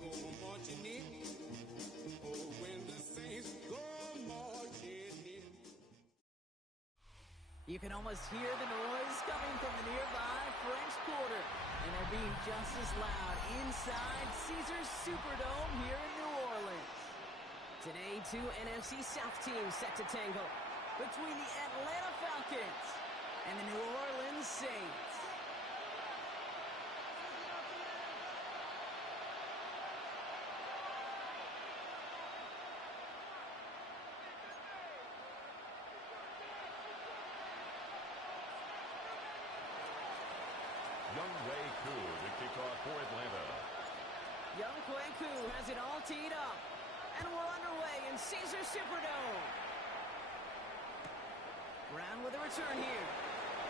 go marching in. Oh, when the saints go marching in. You can almost hear the noise coming from the nearby French Quarter, and they're being just as loud inside Caesars Superdome here in New Orleans. Today, two NFC South teams set to tangle between the Atlanta Falcons and the New Orleans Saints. To kick off for Atlanta. Young Kwaku has it all teed up. And we're underway in Caesars Superdome. Brown with a return here.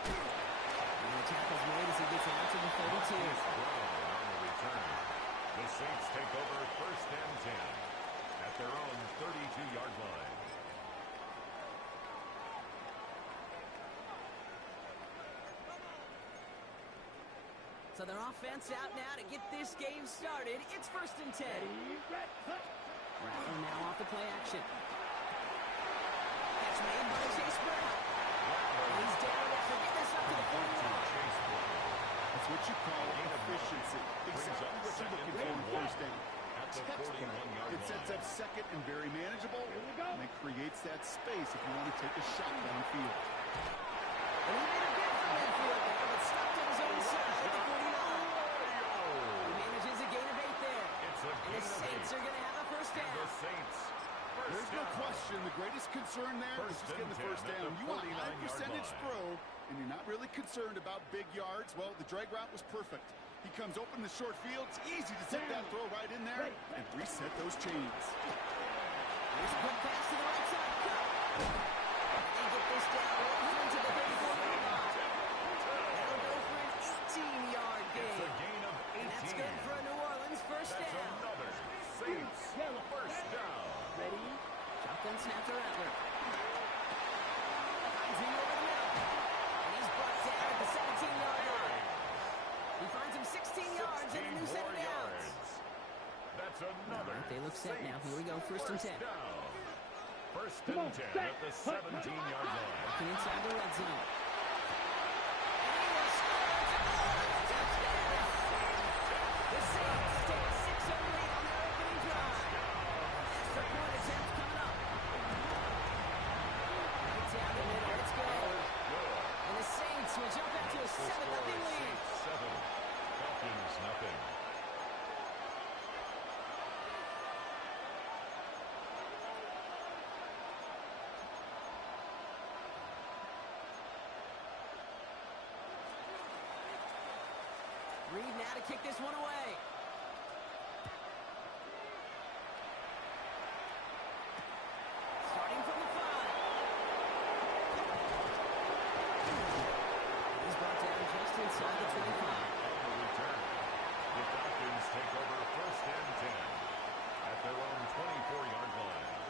And the tackle's made as he gets out to the 32. Brown on the return. The Saints take over 1st and 10 at their own 32-yard line. So their offense out now to get this game started. It's 1st and 10. Rattler now off the play action. Catch made by Chase Brown. He's down after getting this up to the 41. That's what you call efficiency. Exactly what you're looking for in 1st down. It sets up 2nd and very manageable. And it creates that space if you want to take a shot downfield. And he made a bid for midfield there, but stopped at his own side at the 49. He manages a gain of 8 there. And the Saints are going to have a 1st down. The Saints. There's no question. The greatest concern there is just getting the 1st down. You want a high percentage throw, and you're not really concerned about big yards. Well, the drag route was perfect. He comes open in the short field. It's easy to take that throw right in there and reset those chains. There's a quick pass to the right side. And get this down into the 34-yard line. That'll go for an 18-yard gain. It's a gain of 18. And that's good for a New Orleans 1st down. That's another Saints 1st down. Ready? Shotgun snap to Rattler. Finds him over the middle. And he's brought down at the 17-yard line. He finds him 16 yards and a new set of downs. That's another. Right, they look set now. Here we go. 1st and 10. Down. 1st and 10 at the 17-yard line. Walking inside the red zone. The Saints take a 6-0 lead on their opening drive. Extra point attempt coming up. Right down the middle. Let's go. And the Saints will jump out to a 7-0 lead. 7. Falcons nothing. Reed now to kick this one away. Starting from the 5. He's brought down just inside the 25. On the return, the Falcons take over 1st and 10 at their own 24-yard line.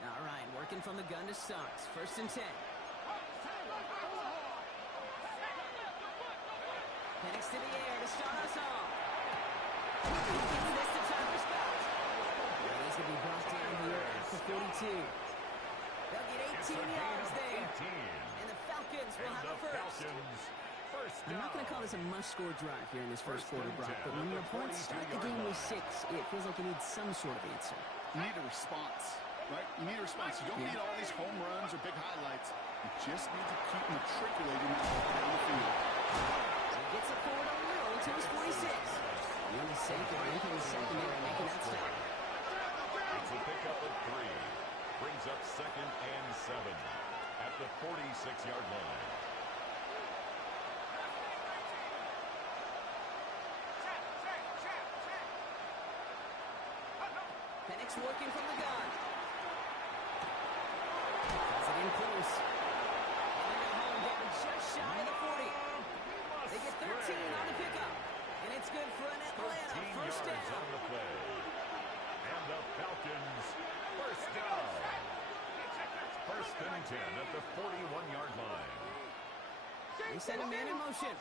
All right, working from the gun to start. 1st and 10. Penix to the air to start us off. Gives this to Tyler Scott. And he's going to be brought down here at the 42. They'll get 18 yards there. 18. And the Falcons will have a 1st. I'm not going to call this a must-score drive here in this 1st quarter, Brock, but when your opponents start the game with 6, it feels like you need some sort of answer. You need a response, right? You need a response. You don't need all these home runs or big highlights. You just need to keep matriculating that ball down the field. He gets it forward on the middle to his 46. And the safe and into the secondary making that stop. It's a pickup of 3. Brings up 2nd and 7 at the 46-yard line. Penix working from the gun. Has it in close. And they're going to hold down just shy of the 40. They get 13 on the pickup. And it's good for an Atlanta 1st down. On the play. 10 at the 41-yard line. They send a man in motion.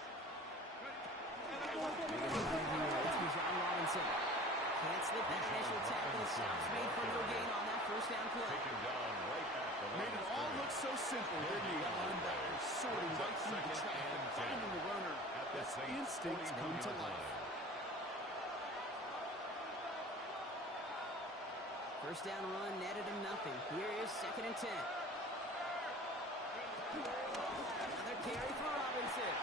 It's Bijan Robinson. Can't slip that initial tackle. Stops made for no gain on that first down play. Taken down right at the line. Made it all look so simple, didn't he? Linebacker sorting right through the traffic, finding the runner. That's instincts come to life. First down run netted him nothing. Here is 2nd and 10. Another carry for Robinson.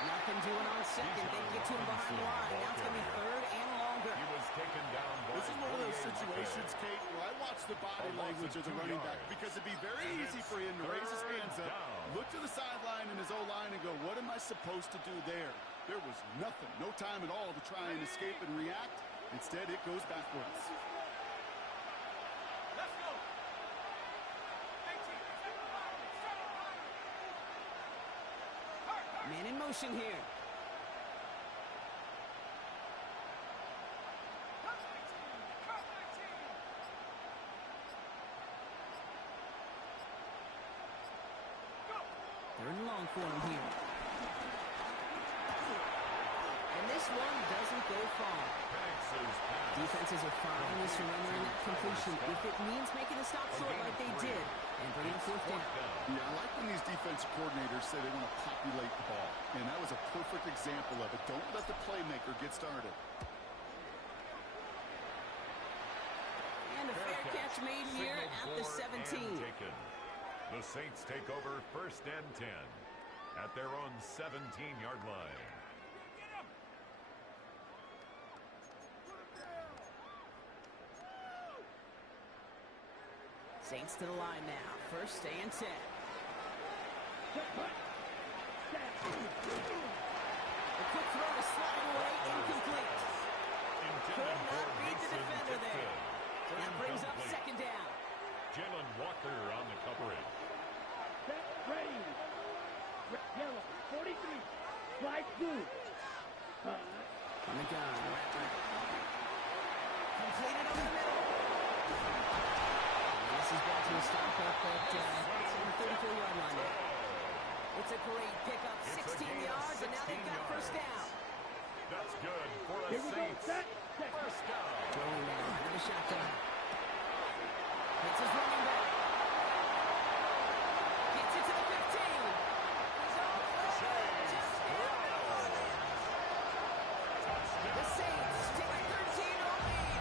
Nothing doing on second. They get to him behind the line. Now it's going to be 3rd and longer. He was taken down by This is one of those situations, Kate, where I watch the body language of the running back because it'd be very easy for him to raise his hands up, look to the sideline in his O-line and go, what am I supposed to do there? There was nothing, no time at all to try and escape and react. Instead, it goes backwards. Man in motion here. Third and long for him here. And this one doesn't go far. Defenses are fine with surrendering that completion if it means making a stop short like they did and bringing 4th down. Yeah, I like when these defensive coordinators say they want to populate the ball. And that was a perfect example of it. Don't let the playmaker get started. And a fair catch made here at the 17. The Saints take over 1st and 10 at their own 17-yard line. Saints to the line now. 1st and 10. The quick throw to slide away, incomplete. Could not beat the defender there. So that brings up 2nd down. Jalen Walker on the coverage. Set, ready. Yellow, 43. Slide through. On the gun. Completed over the middle. This is brought to a stop up at the 34-yard line there. It's a great pickup, 16 yards, and now they've got 1st down. That's good for a Here we go. Saints. Set. 1st down. Going now, into the shotgun. It's his running back. Gets it to the 15. He's all the way. Touchdown, New Orleans. The Saints take a 13-0 lead.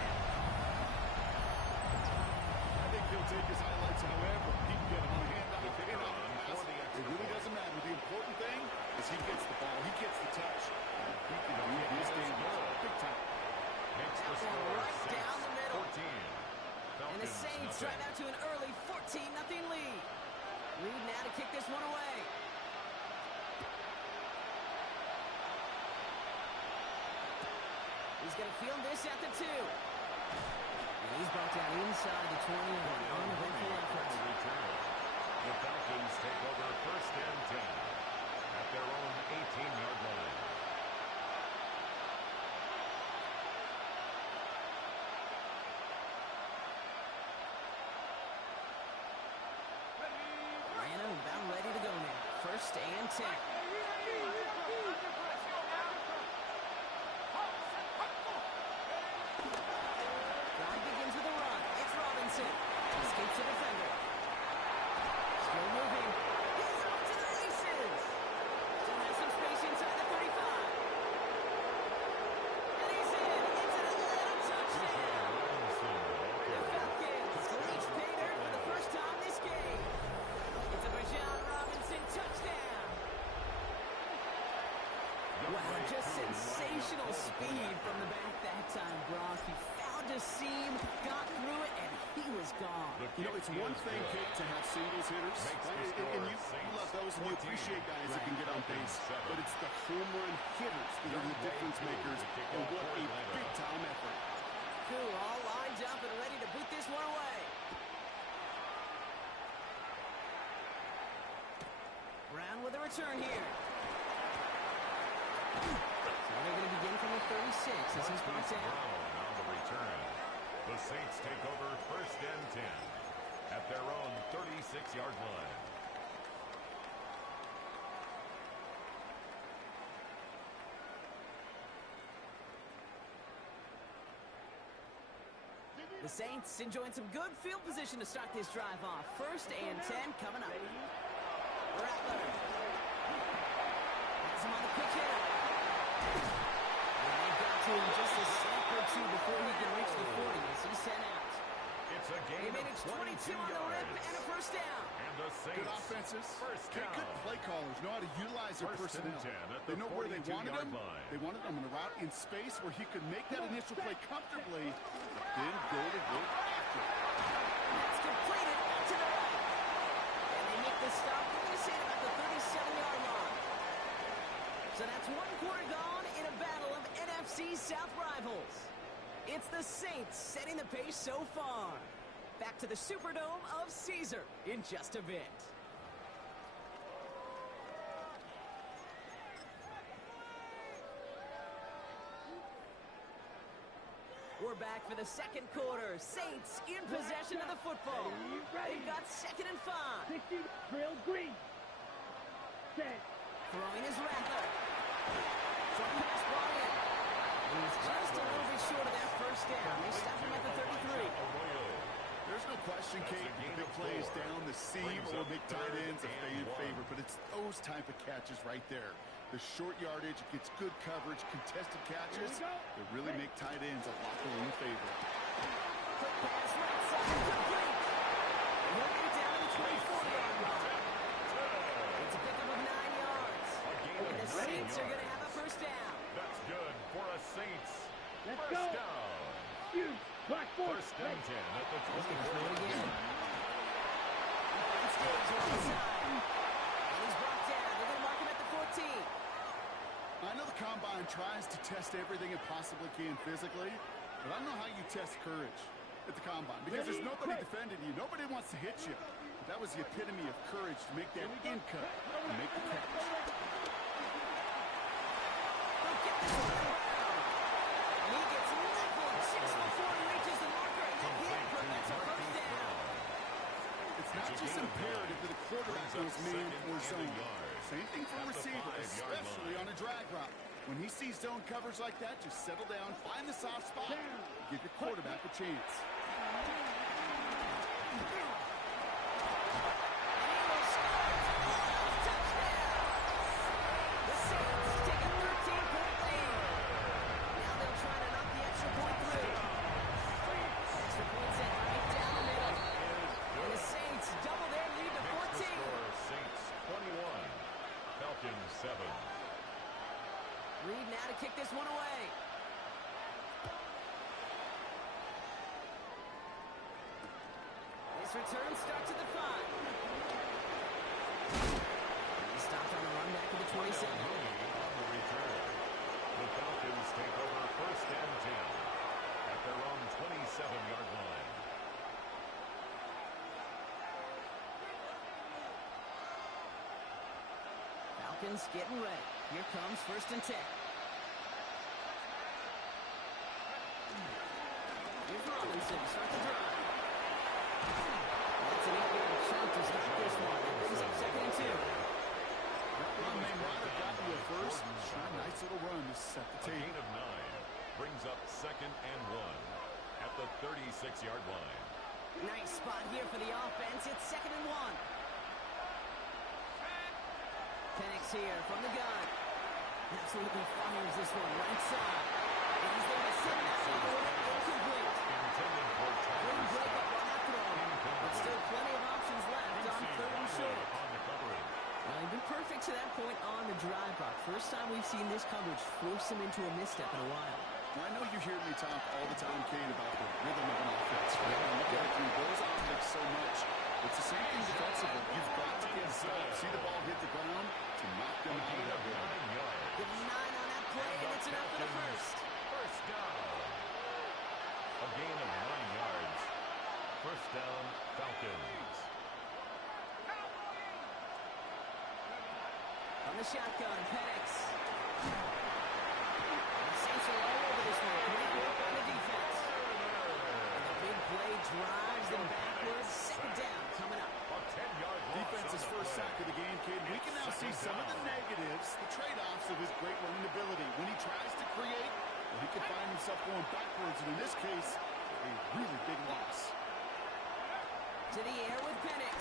I think he'll take his highlights however. He can get him on a handoff, a pin off the pass. It really doesn't matter. The important thing is he gets the ball. He gets the touch. He can do his game big time. Makes the That one score right down the middle. 14. And the Saints drive out to an early 14-0 lead. Reed now to kick this one away. He's going to field this at the 2. And he's brought down inside the 21 on a eventful effort. The Falcons take over 1st and 10 at their own 18-yard line. Rano about ready to go now. 1st and 10. Drive begins with a run. It's Robinson. Escapes the defender. Still moving. He's off to the races. Still has some space inside the 35. And he's in. It's an Atlanta touchdown. The Falcons reach pay dirt for the first time this game. It's a Bijan Robinson touchdown. Wow, just sensational speed from the back that time, Brock. He found a seam, got through it, and he was gone. You know, it's one thing, Kate, to have singles hitters, and you love those, and you appreciate guys that can get on base, but it's the home run hitters that are the difference makers, and what a big-time effort. Cool, all lined up and ready to boot this one away. Brown with a return here. So they're going to begin from the 36 as he's brought down. On the return. The Saints take over 1st and 10 at at their own 36-yard line. The Saints enjoying some good field position to start this drive off. 1st and 10 coming up. Rattler. Has him on the quick hit. And they got to him just a step or two before he can reach the 40 as he's sent out. It's a gain They made of it 22 on 22 the rip yards. and a 1st down. And the Saints, Good offenses. first down. Good play callers know how to utilize their First and personnel. 10 at They the know where they wanted 42-yard him. line. They wanted him in a route in space where he could make that initial play comfortably, then go to work after. That's completed to the right. And they make the stop, we're going to say, about the 37-yard line. So that's 1 quarter gone in a battle of NFC South rivals. It's the Saints setting the pace so far. Back to the Superdome of Caesar in just a bit. We're back for the 2nd quarter. Saints in possession of the football. They've got 2nd and 5. 60, drill green. Set. Throwing his Rattler. Short pass brought in. He's just a little bit short of that 1st down. They stop him at the 33. There's no question, Kate, the big plays down the seam or big tight ends are in favor, but it's those type of catches right there. The short yardage, it gets good coverage, contested catches that really make tight ends a lot more in favor. Quick pass right side, complete. He'll get it down to the 24-yard line. It's a pickup of 9 yards. And the Saints are going to have a 1st down. That's good for a Saints. Let's First go. down. Shoot. Black force. 1st and 10 at the He's going to throw it 20. again. He finds Diggs right side. And he's brought down. They're going to mark him at the 14. I know the Combine tries to test everything it possibly can physically, but I don't know how you test courage at the Combine because there's nobody defending you. Nobody wants to hit you. But that was the epitome of courage to make that in cut and make the catch. They'll get this one around. And he gets leveled just before he reaches the marker. And that hit prevents a 1st down. It's not just imperative that a quarterback knows man or zone. Same thing for a receiver, especially on a drag route. When he sees zone coverage like that, just settle down, find the soft spot, give your quarterback a chance. The Saints take a 13-point lead. Now they'll try to knock the extra point through. Extra point set right down the middle. And the Saints double their lead to 14. Saints 21. Falcons 7. Reed now to kick this one away. This return starts at the 5. He stopped on the run back to the 27. On the return. The Falcons take over 1st and 10 at their own 27-yard line. Falcons getting ready. Here comes 1st and 10. Here's Robinson. Start the drive. That's an 8-yard chunk to start this one. That brings up 2nd and 2. That run may not have gotten you a first. A nice little run to set the A table. gain of 9 brings up 2nd and 1 at the 36-yard line. Nice spot here for the offense. It's 2nd and 1. Penix here from the gun. Absolutely fires this one right side. And he's going to send that one away incomplete. Intended for Clean Tyler break up Scott. on that throw. But still plenty of options left on 3rd and short. On the coverage. Well, he's been perfect to that point on the drive block. First time we've seen this coverage force him into a misstep in a while. Well, I know you hear me talk all the time, Kate, about the rhythm of an offense. Right? I look at it through those optics so much. It's the same thing defensively. You've got to get a stop, see the ball hit the ground to knock them out of that rhythm. 9 yards. Give him 9 on that play, and it's enough for the first. First down. A gain of 9 yards. First down, Falcons. On the shotgun, Penix. The Saints are all over this one. Great work on the defense. And the big play play drives them backwards. Second down coming up. A 10-yard loss. Defense's first sack of the game, kid. We can now see some of the negatives, the trade-offs of his great running ability. When he tries to create, well, he can find himself going backwards, and in this case, a really big loss. To the air with Penix.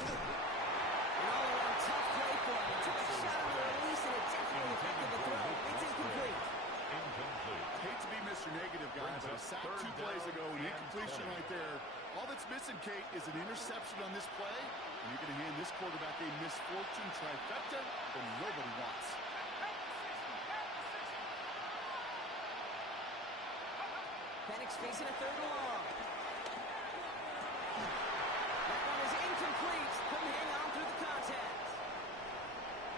An all-around tough play for him. Took a shot on the release, and it definitely affected the throw. It's incomplete. Incomplete. Hate to be Mr. Negative, guy, but a sack 2 plays ago, an incompletion right there. All that's missing, Kate, is an interception on this play, and you're going to hand this quarterback a misfortune trifecta that nobody wants. Penix facing a third and long. That one is incomplete. Couldn't hang on through the contact.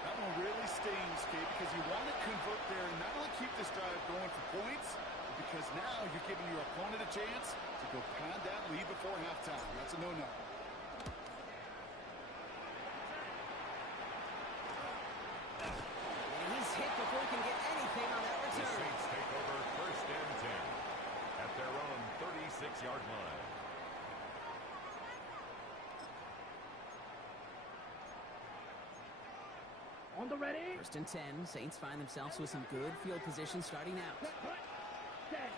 That one really stings, Kate, because you want to convert there and not only keep this drive going for points, but because now you're giving your opponent a chance to go pad that lead before halftime. That's a no-no. And he's hit before he can get anything on that The return. Saints take over first and 10 at their own 36-yard line. On the ready. First and 10. Saints find themselves with some good field position starting out. Set.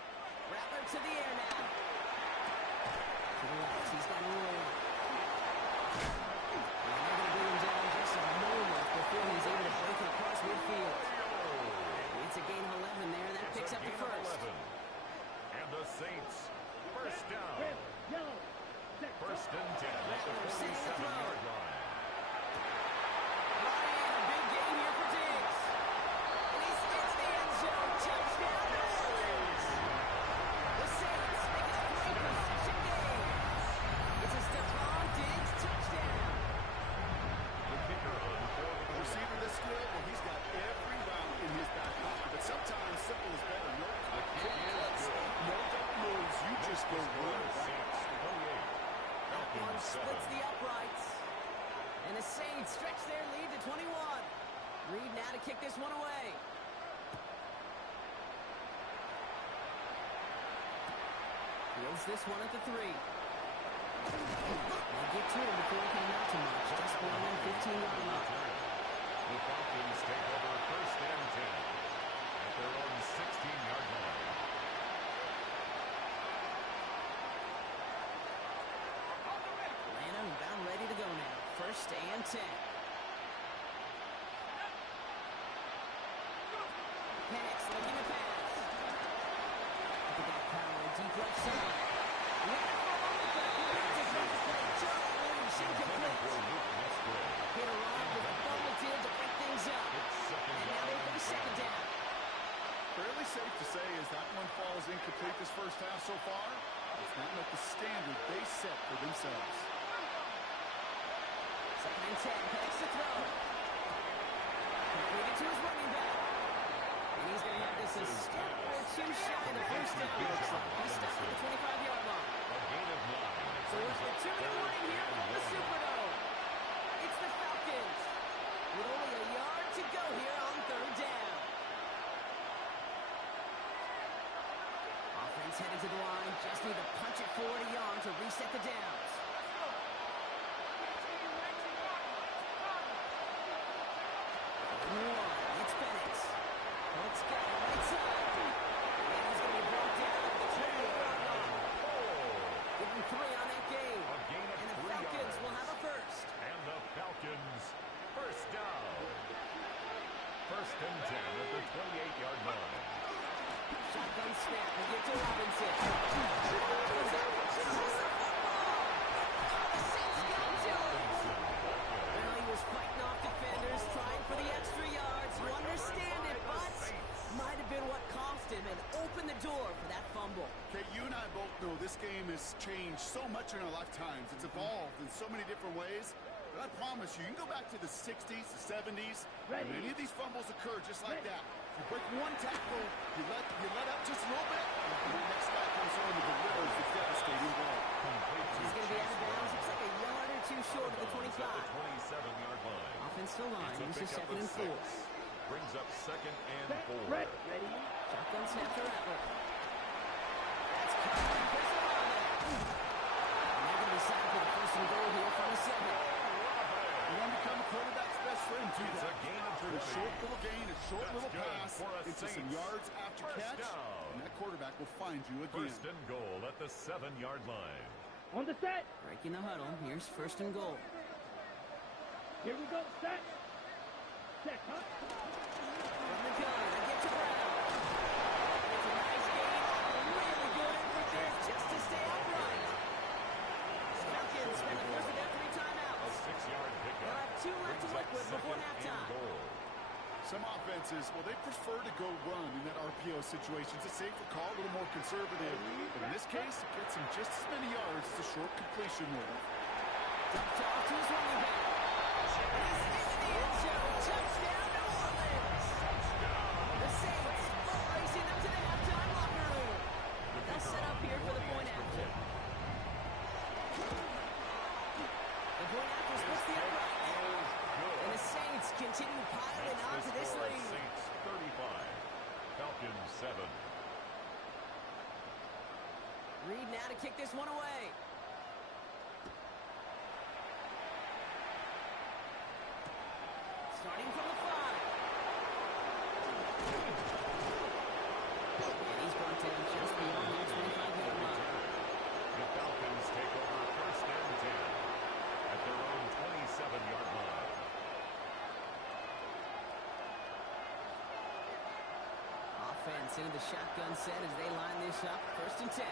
Rattler to the air now. To the left. He's got room. And they're going to bring him down just a moment before he's able to break it across midfield. It's a gain of 11 there. That It's picks a up the gain of first. 11. And the Saints first down. Red. Yellow. Set. First and 10 at the 47-yard line. Ryan, a big gain here for Diggs. And he's into the end zone. Touchdown, New Orleans. The Saints make it a 3-possession game. It's a Stephon Diggs touchdown. The kicker on for the The receiver this good, well, he's got every route in his back pocket, but sometimes simple is better. No double moves, you just go run right. Saints 28. That one Falcons splits 7. the uprights. And the Saints stretch their lead to 21. Reed now to kick this one away. Fields this one at the 3. They get to him before he can amount to much. Just below that 15-yard line. The Falcons take over first and 10 at their own 16-yard line. Atlanta about ready to go now. First and 10. Penix looking to pass. Look at that power, deep left side. Hit around with a bubble deal to break things up. And now they face second down. Fairly safe to say as that one falls incomplete this first half so far, it's not met the standard they set for themselves. Second and 10, Penix to throw. Completed to his running back. And he's going to have this a step or two shy of the first down, looks like. He's stuck at the 25-yard line. A gain of 9. So it's the 2-minute warning here from the Superdome. It's the Falcons with only a yard to go here on third down. Offense headed to the line. Just need to punch it forward a yard to reset the downs. It's Penix. Let's go. Right side. And he's going to be brought down at the 20-yard line. Give him 3 on that game. A gain of And the 3 Falcons yards. will have a first. And the Falcons first down. First and 10 at the 28-yard line. Shotgun snap. We get to Robinson. He's out. This is the football. The Saints got to him. Well, he was fighting off defenders, trying for the extra yards. You understand it, but might have been what cost him and opened the door for that fumble. Okay, you and I both know this game has changed so much in our lifetimes. It's evolved in so many different ways. But I promise you, you can go back to the 60s, the 70s, and many of these fumbles occur just like that. You break one tackle, you let up just a little bit, and the next guy comes on and delivers the devastating blow. He's going to be out of bounds. Looks like a yard or two short of the 25. At the 27-yard line. Offensive line. It's a This is pickup second and of 4. 6. Brings up second and Set. 4. Red. Ready. Shotgun snap to Rattler. That's caught by Chris And they're going to be set up with a first and goal here from the 7. You want to become a quarterback's best friend, too. It's a gain of 20. A short little gain, a short That's little good pass for a into some Saints. yards after First catch, down. and that quarterback will find you again. First and goal at the 7-yard line. On the set. Breaking the huddle. Here's first and goal. Here we go. Set. Set. Huh? From the gun, they get to Brown. It's a nice gain. Really good effort there just to stay upright. Falcons spend the first of their 3 A timeouts. 6-yard pickup. They'll have 2 left to Brings work up with before second and halftime. goal. Some offenses, well, they prefer to go run in that RPO situation. It's a safer call, a little more conservative. But in this case, it gets him just as many yards as a short completion will. Dumped off to his running back. He's into the end zone. Touchdown, New Orleans. The Saints racing them to the halftime locker room. They'll set up here for the point after. The point after splits the upright. And the Saints continue piling onto this lead. Saints 35, Falcons 7. Reed now to kick this one away. Starting from the 5. And he's brought down just beyond that 25-yard line. The Falcons take over first and 10 at their own 27-yard line. Offense into the shotgun set as they line this up. First and 10.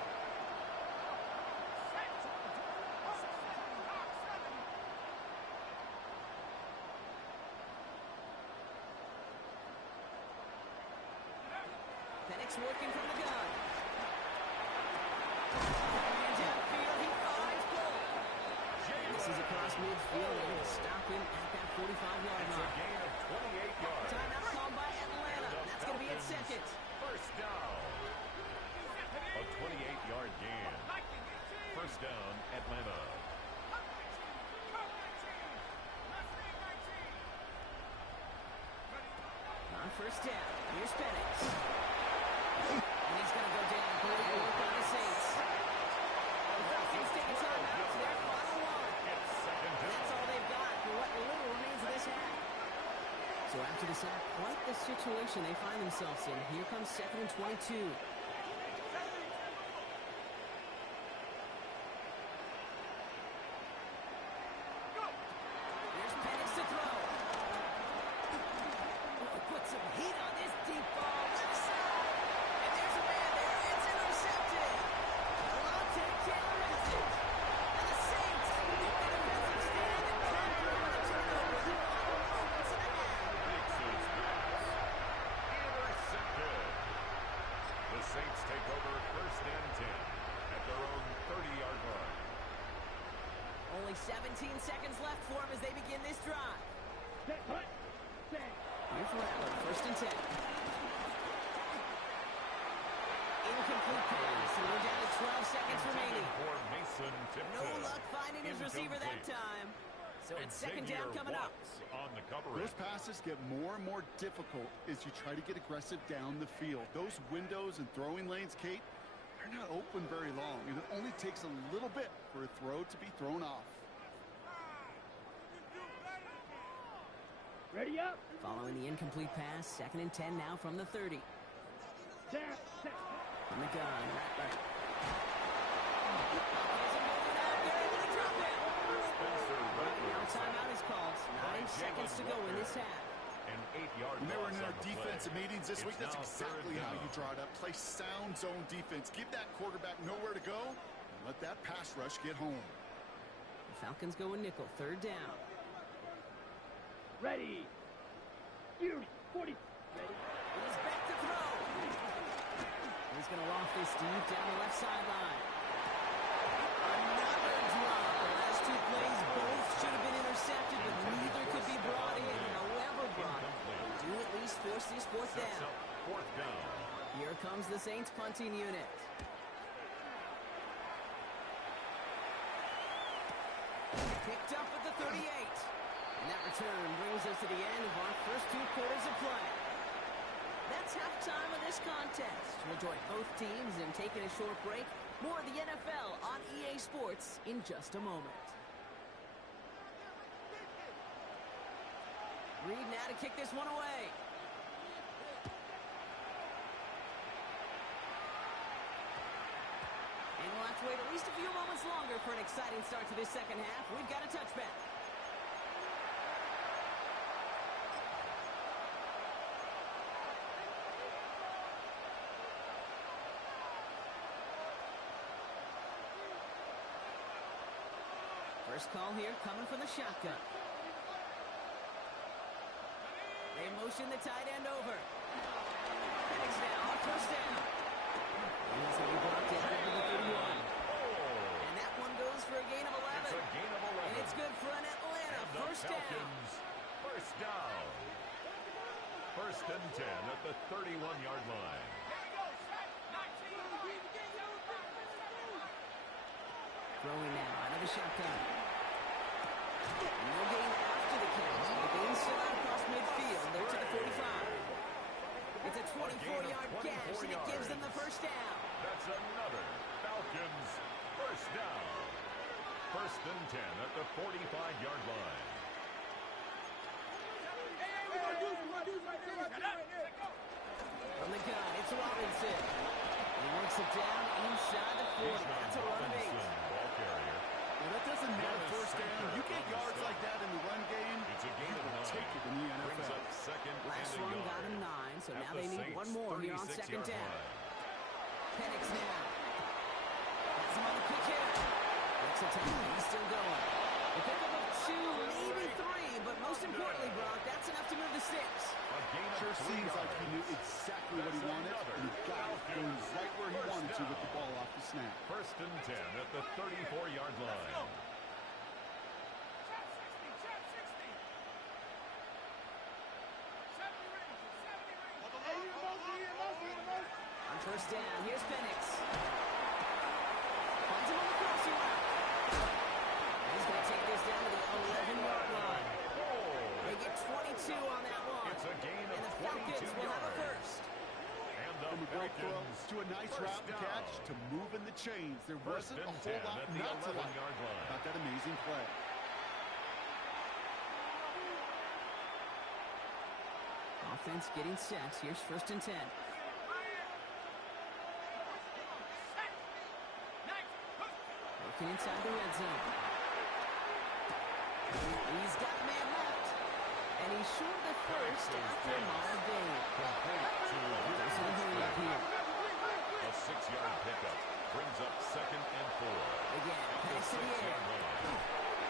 Penix working from the gun. And downfield, he finds Bull. This is across midfield. They're going to stop him at that 45-yard It's a line. gain of 28 yards. Timeout called by Atlanta. And the That's going to be its Falcons, second. First down. A 28-yard gain. First down, Atlanta. On first down, here's Penix. And he's going to go down. Great work on the Saints. The Falcons take a timeout to their final one. It's second And that's down. all they've got for what little remains of this half. So after the sack, quite the situation they find themselves in. Here comes second and 22. Here's Penix to throw. Oh, put some heat on this deep ball. Left side. And there's a man there. It's intercepted. Alontae Taylor is it. And the Saints make the defensive stand and come through with a turnover. The final moments of the half. Fixes pass. Intercepted. The Saints take over first and 10 at their own 30-yard line. Only 17 seconds left for him as they begin this drive. Set. Hut. Set. Here's Rattler, first and 10. Incomplete pass, and we're down to 12 seconds remaining. For Mason No Tipton. luck finding his receiver that Incomplete. time. So it's second down Xavier coming up. Watts on the coverage. Those passes get more and more difficult as you try to get aggressive down the field. Those windows and throwing lanes, Kate, they're not open very long, and it only takes a little bit for a throw to be thrown off. Ready up. Following the incomplete pass, second and 10 now from the 30. Set. Set. From the gun, Rattler. There's a moment out there, able to drop it. Spencer Rattler. Now timeout is called. 9 seconds to go in this half. An 8-yard When they were loss in on our the play. defensive meetings this It's week, that's now exactly third how down. you draw it up. Play sound zone defense. Give that quarterback nowhere to go, and let that pass rush get home. The Falcons go a nickel, third down. Ready. You. 40. Ready. He's back to throw. He's going to loft this deep down the left sideline. Another drop. The last 2 plays both should have been intercepted, but neither could be brought in. However brought, they do at least force this fourth Sets down. up fourth down. Here comes the Saints punting unit. Picked up at the 38. And that return brings us to the end of our first 2 quarters of play. That's halftime of this contest. We'll join both teams in taking a short break. More of the NFL on EA Sports in just a moment. Reed now to kick this one away. And we'll have to wait at least a few moments longer for an exciting start to this second half. We've got a touchback. First call here coming from the shotgun. They motion the tight end over. Penix now on first down. And he's going to be blocked out over the 31. And that one goes for a gain of 11. It's a gain of 11. And it's good for an Atlanta first down. First down. First and 10 at the 31-yard line. Throwing now out of the shotgun. No gain after the catch. The gain still out across midfield. They're to the 45. It's a 24-yard gash, and it gives them the first down. That's another Falcons first down. First and 10 at the 45-yard line. From the gun, it's Robinson. He works it down inside the 40. That's a run of 8. Ball carrier. Well, that doesn't matter first down. You get yards like that in the run game, It's a gain of 9. take it in the Brings NFL. up second Last and a run yard. got him 9, so At now the they need Saints' one more here on second 36-yard down. line. Penix now. That's him on the quick hitter. Next attack, he's still going. The pickup of 2, maybe 3, but most importantly, Brock, that's enough to move the sticks. A gain of Sure 3 seems like yards. he knew exactly what he wanted, and he got it going right where he wanted to with the ball off the snap. First and 10 at the 34-yard line. On first down, here's Penix. Finds him on the crossing route. He's going to take this down to the 11-yard line. They get 22 on that one. It's a gain of And the 22 Falcons will have a yards. first. And the From a great throw Falcons to a nice first route and down. catch to moving the chains. There First wasn't a and whole 10 lot at the not to like 11-yard line. about that amazing play. Offense getting set. Here's first and 10. Working inside the red zone. He's got a man left. And he's short of the first after a mile gain. There's a hurry up here. A 6-yard pickup brings up second and 4. Again, At the pass in the 6-yard air. line.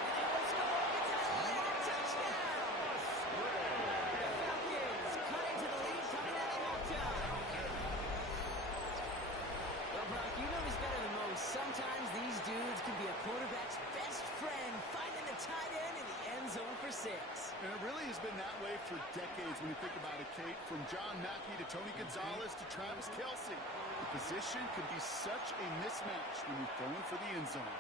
And they will score. It's an Atlanta touchdown. The Falcons cut into the lead coming out of halftime. Well, Brock, you know he's better than most. Sometimes these dudes can be a quarterback's best friend, finding the tight end in the end zone for 6. And it really has been that way for decades when you think about it, Kate. From John Mackey to Tony Gonzalez to Travis Kelce. The position can be such a mismatch when you're throwing for the end zone.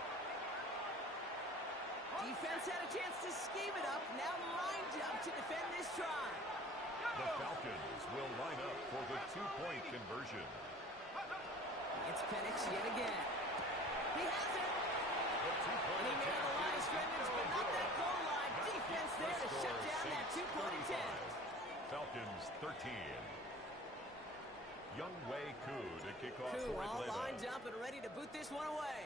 Defense had a chance to scheme it up, now lined up to defend this try. The Falcons will line up for the 2-point conversion. It's Penix yet again. He has it. The 2-point And he made the line of scrimmage, but not that goal line. Defense there to shut down that 2-point attempt. Falcons 13. Young Wei Koo to kick off Koo for all Atlanta. lined up and ready to boot this one away.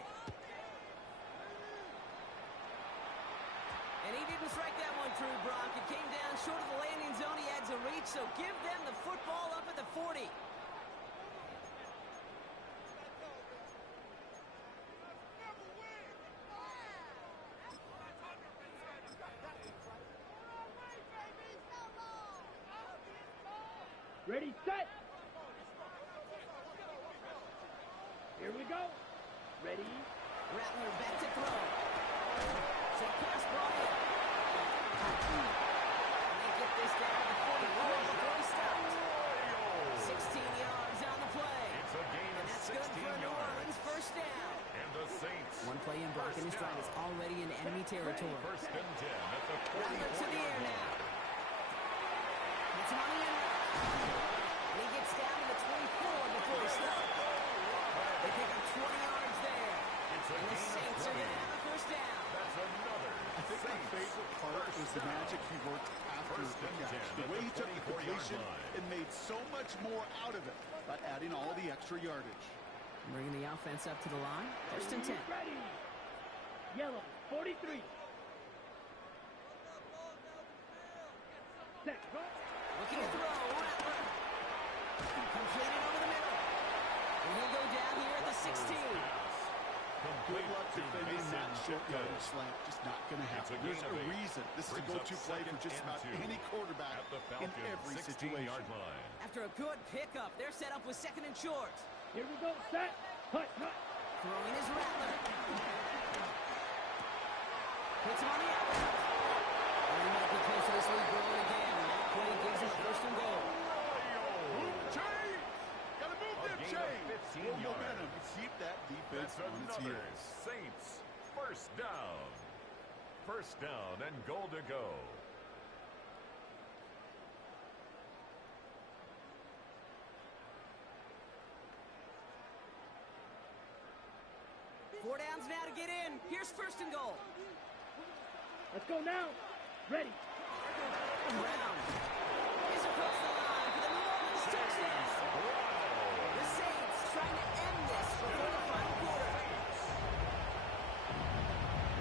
And he didn't strike that one through, Brock. It came down short of the landing zone. He had to reach, so give them the football up at the 40. Ready, set. Here we go. Ready. Rattler back to throw. So pass brought in. And they get this down to the 44 before he stopped. 16 yards on the play. It's a gain And of that's 16 good for New yards. Orleans first down. And the Saints. One play in Brock, and his drive is already in enemy territory. First and 10 at the Rattler to the air 44-yard now. line. It's on the end. And he gets down to the 24 before he stops. They pick up 20 yards situation and made so much more out of it by adding all the extra yardage. Bringing the offense up to the line. First and 10. Ready. Yellow, 43. Set. Go. Looking to throw. Rattler. Completed over the middle. And he'll go down here at the 16. Good luck defending that short yardage slant. Just not going to happen. There's a reason. This is a go-to play for just about any quarterback in every situation. After a good pickup, they're set up with second and short. Here we go. Set. Hut. Throwing is Rattler. Puts him on the outlet. And he might be close to this lead growing again. That play gives him first and goal. Move the chain! Gotta move that chain! Full momentum. Keep that defense on its heels. Saints, first down. First down and goal to go. Four downs now to get in. Here's first and goal. Let's go now. Ready. Brown is across the line for the New Orleans touchdown. The Saints trying to end this before the final quarter.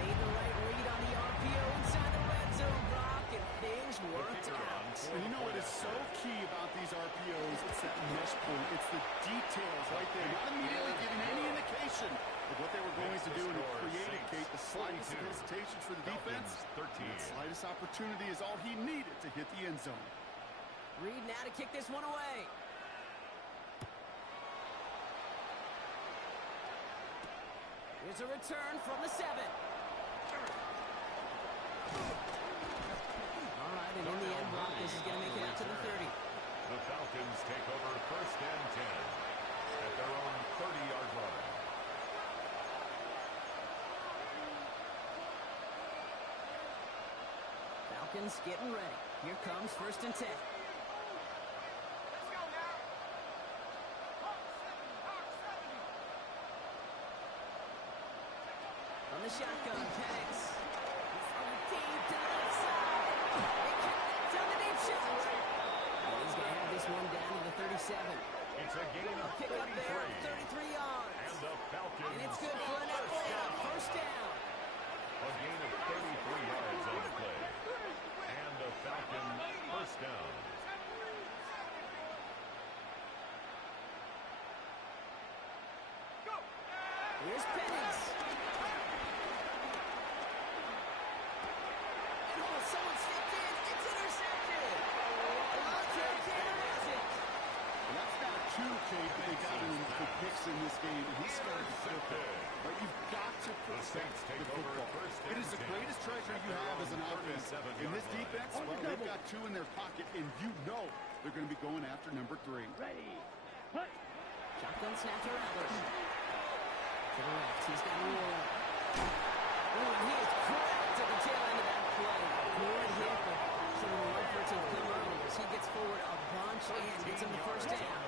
Made the right read on the RPO inside the red zone, Brock, and things worked out. And you know what is so key about these RPOs? It's that mesh point. It's the details right there. Not immediately giving any indication of what they were going to do, and it created, Kate, the slightest hesitation for the defense. And the slightest opportunity is all he needed to hit the end zone. Reed now to kick this one away. Here's a return from the 7. All right, and in the end, Brock, this is going to make it out to the 30. The Falcons take over first and 10 at their own 30-yard line. Falcons getting ready. Here comes first and 10. From the shotgun, Penix. Deep to the left side. They connect on the deep shot. And he's going to have this one down to the 37. It's a gain of Pick up there at 33 yards. And the Falcons. And it's good for an Atlanta first down. A gain of 33 yards on the play. And a Falcon first down. Here's Penix. And oh, someone stepped in. It's intercepted. Alontae Taylor has it. And that's not two, Kate, that they got in the picks in this game, and he started to flip it. But you've got to protect the football. It is the greatest treasure you have as an offense. In this defense, well, they've got two in their pocket, and you know they're going to be going after number 3. Ready. Hut. Shotgun snap to Rattler. To the left, he's got a roll. Oh, and he is cracked at the tail end of that play. Good hit, but someone will wait for it to come early as he gets forward a bunch and gets him the first down.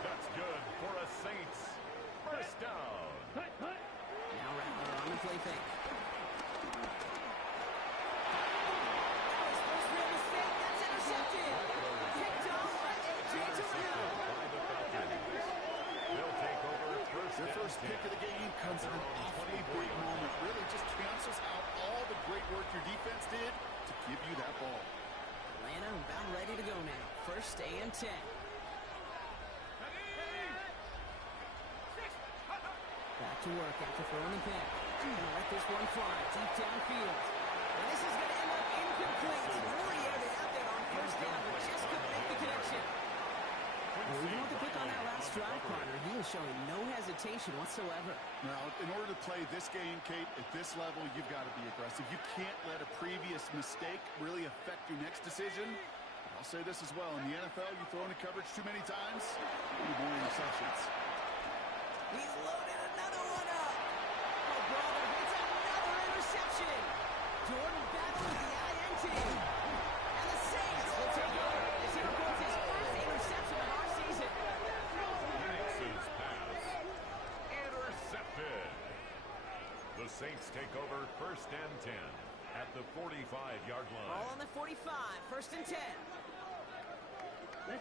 That's good for a Saints first down. Hut. Now Rattler on the play fake. That was supposed to be a mistake. That's intercepted. Picked off by A.J. Terrell. They'll take over Their first pick of the game comes at an awfully big moment. Really just cancels out all the great work your defense did to give you that ball. Atlanta about ready to go now. First and 10. Back to work after throwing the pick. Gonna let this one fly deep downfield. And this is going to end up incomplete. Really aired it out there on first down, but just couldn't make the connection. Well, even with the pick on that last drive, partner, he was showing no hesitation whatsoever. Now, in order to play this game, Kate, at this level, you've got to be aggressive. You can't let a previous mistake really affect your next decision. I'll say this as well. In the NFL, you throw into coverage too many times, you need more interceptions. He's loaded another one up. Oh, brother, it's another interception. Jordan battles the INT. And the Saints will take over as he records his first interception of our season. Penix's pass intercepted. The Saints take over first and 10 at the 45-yard line. All on the 45, first and 10.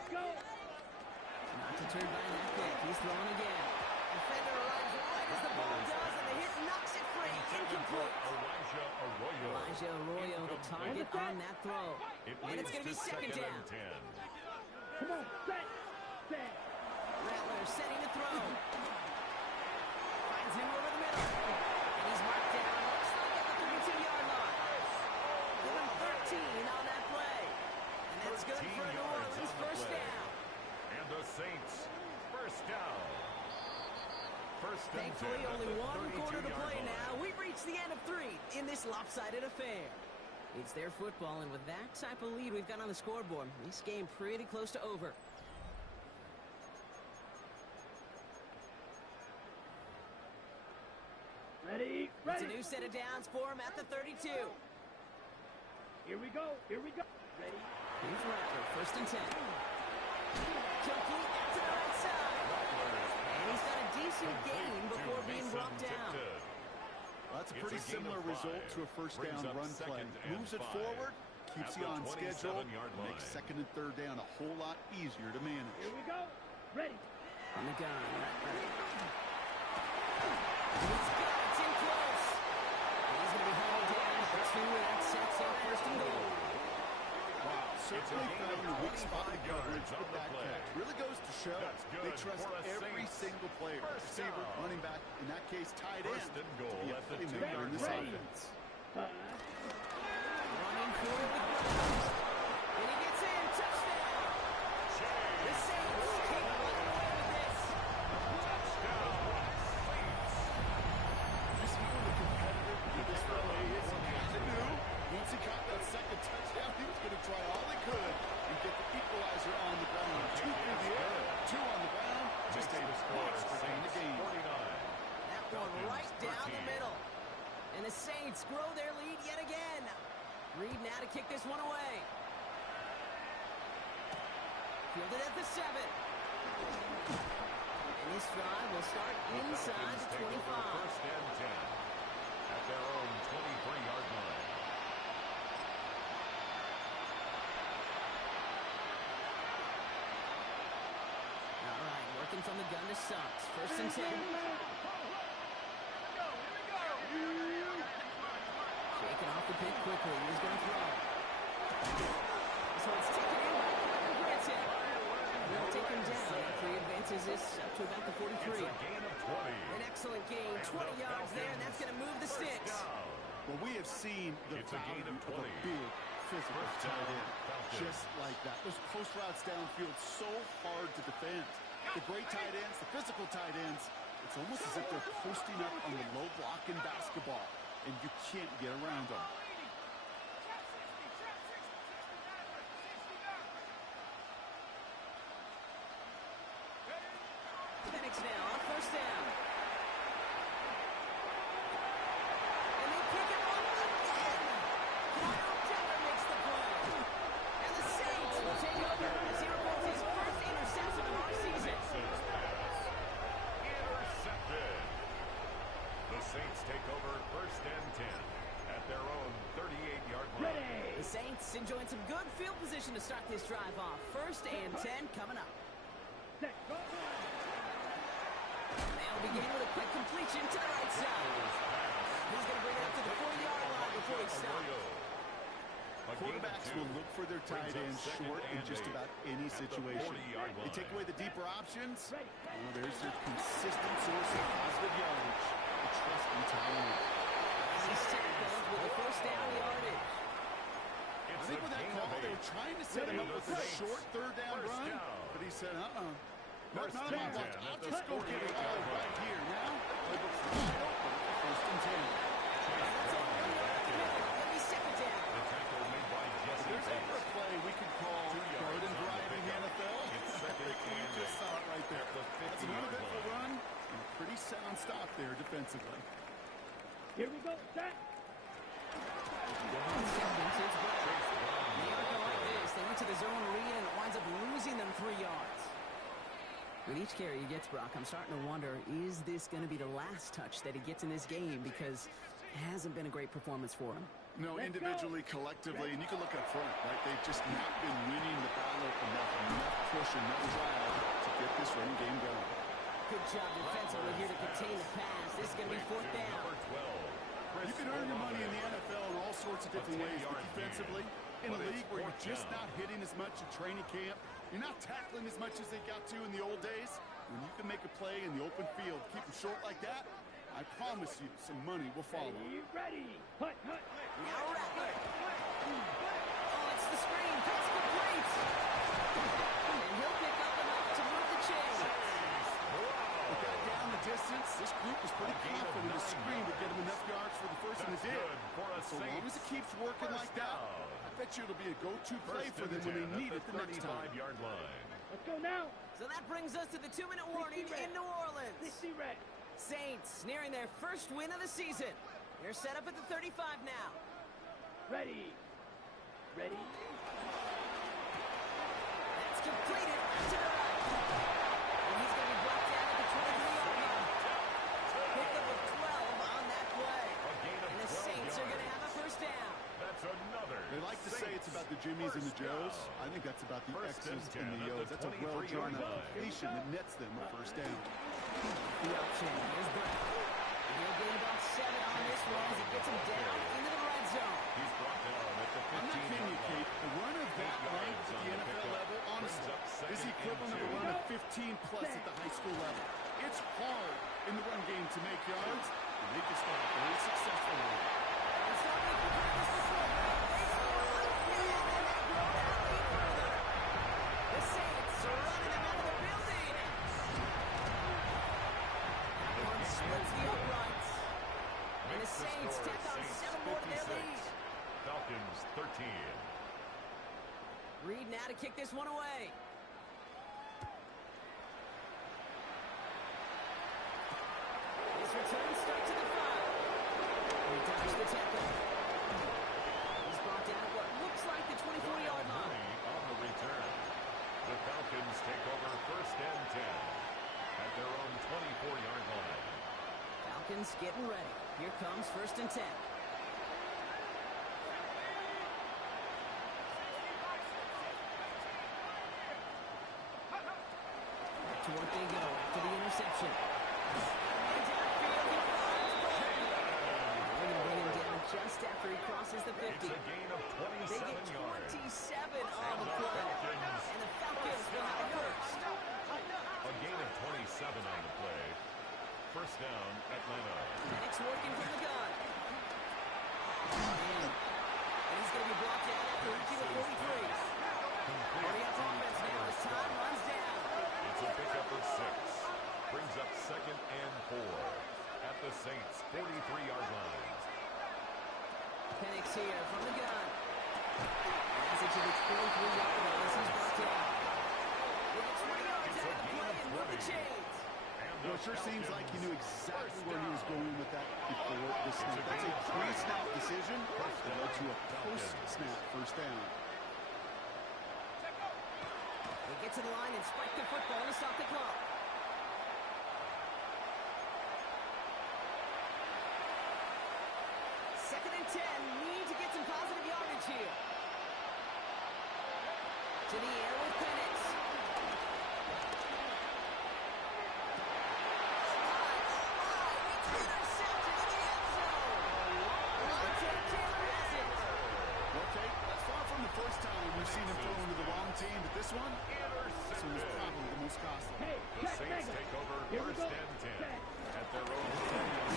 Go. Not deterred by that pick. He's throwing again. Defender arrives right as the ball does, and the hit knocks it free. Incomplete. Elijah Arroyo, the target on that throw. And it's going to be second down. Come on, set. Rattler setting the throw. Finds him over the middle. And he's marked down. Looks like at the 32-yard line. Give him 13 on that play. And that's good for a New Orleans first down. And the Saints first down. Thankfully, only one quarter to play now. We've reached the end of 3 in this lopsided affair. It's their football, and with that type of lead we've got on the scoreboard, this game pretty close to over. Ready. It's a new set of downs for him at the 32. Here we go. Ready. Here's Rattler, first and 10. Complete out to the right side. And he's got a decent gain before being brought down. Well, that's a pretty similar result to a first down run play. Moves it forward, keeps you on schedule, makes second and third down a whole lot easier to manage. Here we go. Ready. On the gun, Rattler. He's got it. It's in close. And he's going to be hauled down for 2, and that sets up first and goal. Wow, certainly found a weak spot in coverage with that catch. Really goes to show they trust every single player. Receiver, running back, in that case, tight end, to be a playmaker in this offense. Running forward with Brothers. And he gets in. Touchdown. The Saints keep running away with this. You see what a competitor this play is. He kind of knew. Once he caught that second touchdown, he was going to try all he could and get the equalizer on the ground. 2 through the air, 2 on the ground. Just a monster in the game. That one right down the middle. And the Saints grow their lead yet again. Reed now to kick this one away. Fielded at the 7. And this drive will start inside the 25. First and 10 at their own 23-yard line. All right, working from the gun to Suggs. First and 10. Shaking off the pick quickly. He's going to throw. This one's taken in by Granson. They'll take him down after he advances this up to about the 43. It's a gain of 20. An excellent gain. 20 yards there, and that's going to move the sticks. Well, we have seen the value of a big physical tight end. Just like that. Those post routes downfield so hard to defend. The great tight ends, the physical tight ends, it's almost as if they're posting up on the low block in basketball, and you can't get around them. Penix now on first down. And they pick him up again. Kyle Diller makes the play. And the Saints will take over as he reports his first interception of our season. Intercepted. The Saints take over first and 10 at their own 38-yard line. The Saints enjoying some good field position to start this drive off. First and 10 coming up. Set. Go. They'll begin with a quick completion to the right side. He's going to bring it up to the 40-yard line before he stops. Quarterbacks will look for their tight ends short in just about any situation. They take away the deeper options. Well, there's your consistent source of positive yardage. The trusting tight end. He's tackled with a first down yardage. I think with that call, they were trying to set him up with a short third down run, but he said, not on my watch. I'll just go get it all right here. Now, it looks wide open for first and 10. That's a 1 yard to middle. That'll be second down. There's ever a play we could call garden driving NFL. You just saw it right there. That's an uneventful run and a pretty sound stop there defensively. Here we go. Set. They aren't going like this. They went to the zone read and it winds up losing them 3 yards. With each carry he gets, Brock, I'm starting to wonder, is this going to be the last touch that he gets in this game? Because it hasn't been a great performance for him. No, individually, collectively, and you can look up front, right? They've just not been winning the battle enough push possession that was all to get this running game going. Good job defensively here to contain the pass. This is going to be fourth down. You can earn your money in the NFL in all sorts of different ways, but defensively, in a league where you're just not hitting as much in training camp, you're not tackling as much as they got to in the old days, when you can make a play in the open field, keep them short like that, I promise you some money will follow. Ready. Hut. Now Rattler. Oh, it's the screen. Pass complete. And he'll pick up enough to move the chains. He got down the distance. This group was pretty confident the screen would get him enough yards for the first, and it did. So long as it keeps working like that, I bet you it'll be a go-to play for them when they need it the next time. Let's go now. So that brings us to the 2-minute warning in New Orleans. 60 red. Saints nearing their first win of the season. They're set up at the 35 now. Ready. That's completed to the right. And he's going to be brought down at the 23-yard line. Pickup of 12 on that play. And the Saints are going to have a first down. That's another. They like to say it's about the Jimmies and the Joes. I think that's about the X's and the O's. That's a well-drawn-out completion that nets them a first down. The option. Here's Brown. And he'll gain about 7 on this one as he gets him down into the red zone. He's brought down at the 15. I'm not kidding you, Kate. The run of that length at the NFL level, honestly, is the equivalent of a run of 15-plus at the high school level. It's hard in the run game to make yards, and they just got a very successful one. It's not like we've heard this before. They score on the field, and they grow out even further. The Saints are running them out of the building. That one splits the uprights. And the Saints tack on 7 more to their lead. Falcons 13. Reed now to kick this one away. His return starts at the 5. He dodged the tackle. He's brought down at what looks like the 24-yard line. On the return, the Falcons take over first and 10 at their own 24-yard line. Falcons getting ready. Here comes first and 10. Back to work they go after the interception. And downfield he finds Bowman. They're going to bring him down just after he crosses the 50. It's a gain of They 27 get yards. 27 on the play. And the Falcons will have a first. A gain of 27 on the play. First down, Atlanta. Penix working from the gun. And he's going to be brought down after reaching the 43. Hurry up offense now as time runs down. It's a pickup of 6. Brings up second and 4 at the Saints' 43-yard line. Penix here from the gun. As it to the 23-yard line as he's brought down. They get 20 yards out of the play and move the chains. Well, it sure seems like he knew exactly where he was going with that before the snap. That's a pre-snap decision that led to a post-snap first down. They get to the line and spike the football to stop the clock. Second and 10. Need to get some positive yardage here. To the air with Penix. First time we've seen him throw into the wrong team, but this one was probably the most costly. Hey, The Saints take over first and 10 at their own 10-yard.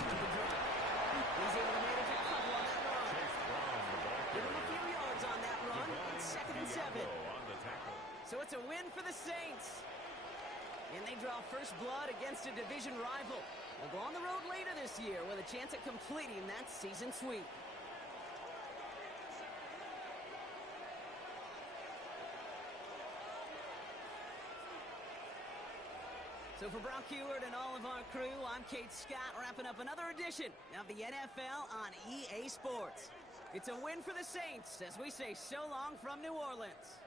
He's able to manage a couple on that run. Chase Brown, the ball Give him a few carrier. yards on that run. It's second and 7. On the tackle. So it's a win for the Saints. And they draw first blood against a division rival. They'll go on the road later this year with a chance at completing that season sweep. So for Brock Heward and all of our crew, I'm Kate Scott, wrapping up another edition of the NFL on EA Sports. It's a win for the Saints as we say so long from New Orleans.